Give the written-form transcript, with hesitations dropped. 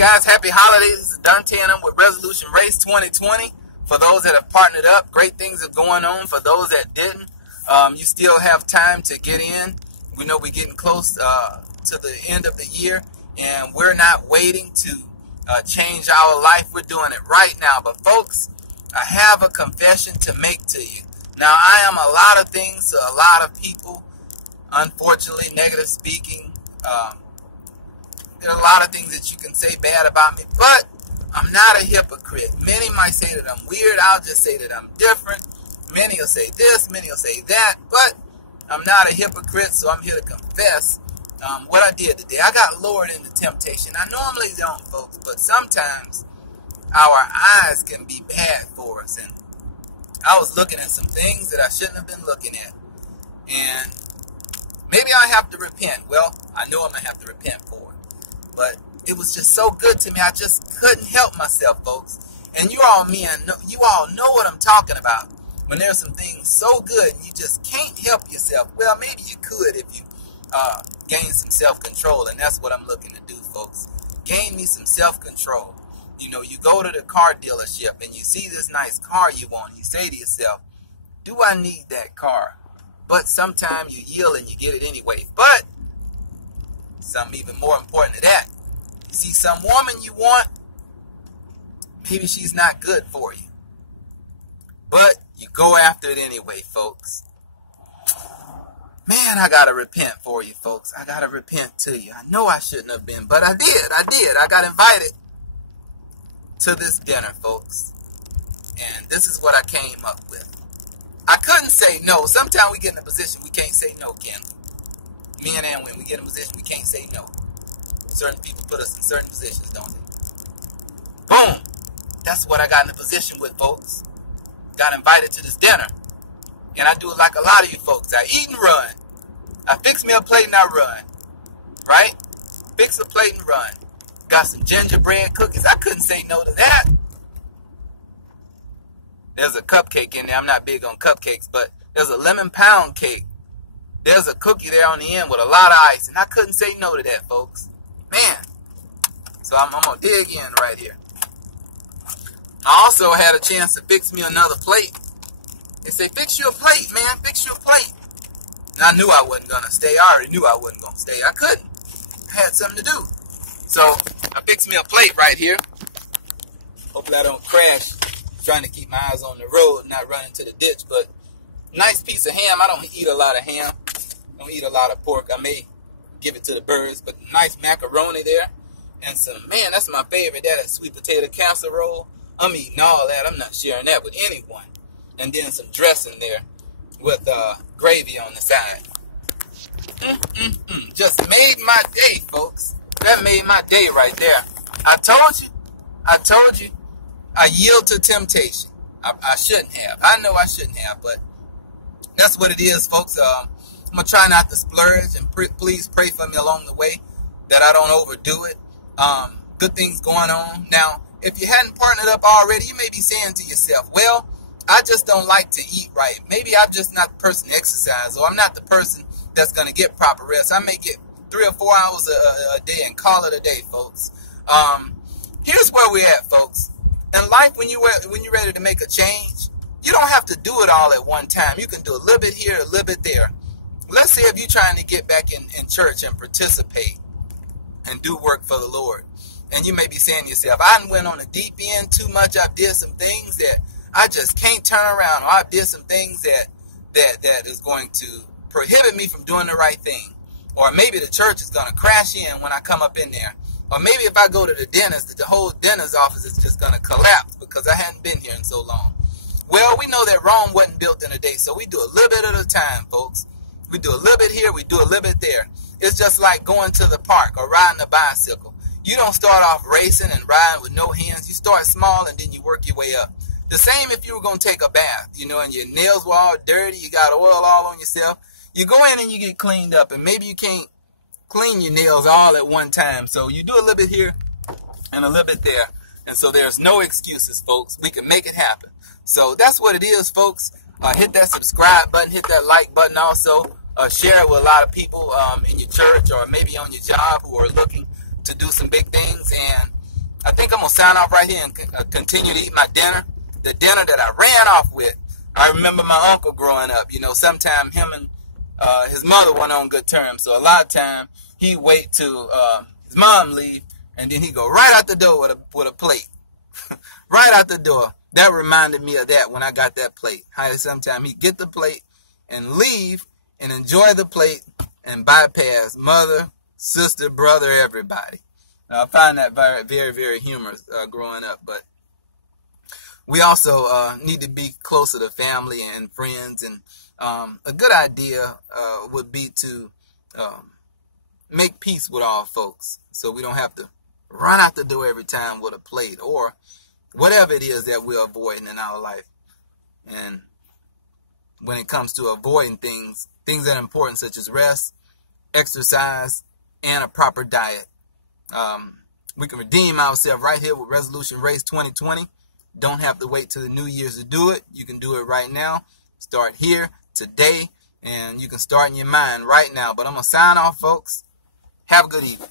guys, happy holidays. This is Dante and I'm with Resolution Race 2020. For those that have partnered up, great things are going on. For those that didn't, you still have time to get in. We know we're getting close to the end of the year, and we're not waiting to change our life. We're doing it right now. But folks, I have a confession to make to you. Now, I am a lot of things to a lot of people. Unfortunately, negative speaking. There are a lot of things that you can say bad about me, but I'm not a hypocrite. Many might say that I'm weird. I'll just say that I'm different. Many will say this, many will say that, but I'm not a hypocrite, so I'm here to confess what I did today. I got lured into temptation. I normally don't, folks, but sometimes our eyes can be bad for us, and I was looking at some things that I shouldn't have been looking at, and maybe I have to repent. Well, I know I'm going to have to repent for it. But it was just so good to me. I just couldn't help myself, folks. And you all know what I'm talking about. When there's some things so good and you just can't help yourself. Well, maybe you could if you gain some self-control. And that's what I'm looking to do, folks. Gain me some self-control. You know, you go to the car dealership and you see this nice car you want. You say to yourself, do I need that car? But sometimes you yield and you get it anyway. But something even more important than that. You see some woman you want, maybe she's not good for you. But you go after it anyway, folks. Man, I got to repent for you, folks. I got to repent to you. I know I shouldn't have been, but I did. I got invited to this dinner, folks. And this is what I came up with. I couldn't say no. Sometimes we get in a position we can't say no, Ken. Men and women, we get in a position we can't say no. Certain people put us in certain positions, don't they? Boom! That's what I got in a position with, folks. Got invited to this dinner. And I do it like a lot of you folks. I eat and run. I fix me a plate and I run. Right? Fix a plate and run. Got some gingerbread cookies. I couldn't say no to that. There's a cupcake in there. I'm not big on cupcakes, but there's a lemon pound cake. There's a cookie there on the end with a lot of ice, and I couldn't say no to that, folks. Man. So I'm going to dig in right here. I also had a chance to fix me another plate. They say, fix you a plate, man. Fix you a plate. And I knew I wasn't going to stay. I already knew I wasn't going to stay. I couldn't. I had something to do. So I fixed me a plate right here. Hopefully I don't crash. Trying to keep my eyes on the road and not run into the ditch, but nice piece of ham. I don't eat a lot of ham. I don't eat a lot of pork. I may give it to the birds, but nice macaroni there. And some, man, that's my favorite. That sweet potato casserole. I'm eating all that. I'm not sharing that with anyone. And then some dressing there with gravy on the side. Just made my day, folks. That made my day right there. I told you. I yield to temptation. I shouldn't have. I know I shouldn't have, but that's what it is, folks. I'm going to try not to splurge, and please pray for me along the way that I don't overdo it. Good things going on. Now, if you hadn't partnered up already, you may be saying to yourself, well, I just don't like to eat right. Maybe I'm just not the person to exercise, or I'm not the person that's going to get proper rest. I may get 3 or 4 hours a day and call it a day, folks. Here's where we're at, folks. In life, when you're ready to make a change, you don't have to do it all at one time. You can do a little bit here, a little bit there. Let's say if you're trying to get back in church and participate and do work for the Lord. And you may be saying to yourself, I went on the deep end too much. I did some things that I just can't turn around. Or I did some things that is going to prohibit me from doing the right thing. Or maybe the church is going to crash in when I come up in there. Or maybe if I go to the dentist, the whole dentist's office is just going to collapse because I hadn't been here in so long. Well, we know that Rome wasn't built in a day, so we do a little bit at a time, folks. We do a little bit here, we do a little bit there. It's just like going to the park or riding a bicycle. You don't start off racing and riding with no hands. You start small and then you work your way up. The same if you were going to take a bath, you know, and your nails were all dirty, you got oil all on yourself. You go in and you get cleaned up, and maybe you can't clean your nails all at one time. So you do a little bit here and a little bit there. And so there's no excuses, folks. We can make it happen. So that's what it is, folks. Hit that subscribe button, hit that like button also. Share it with a lot of people in your church or maybe on your job who are looking to do some big things. And sign off right here and continue to eat my dinner, the dinner that I ran off with. I remember my uncle growing up. You know, sometimes him and his mother weren't on good terms, so a lot of time he wait till his mom leave, and then he go right out the door with a plate, right out the door. That reminded me of that when I got that plate. How sometimes he get the plate and leave and enjoy the plate and bypass mother, sister, brother, everybody. I find that very, very, very humorous growing up. But we also need to be closer to family and friends. And a good idea would be to make peace with all folks, so we don't have to run out the door every time with a plate or whatever it is that we're avoiding in our life. And when it comes to avoiding things that are important, such as rest, exercise, and a proper diet, we can redeem ourselves right here with Resolution Race 2020. Don't have to wait till the New Year's to do it. You can do it right now. Start here today, and you can start in your mind right now. But I'm going to sign off, folks. Have a good evening.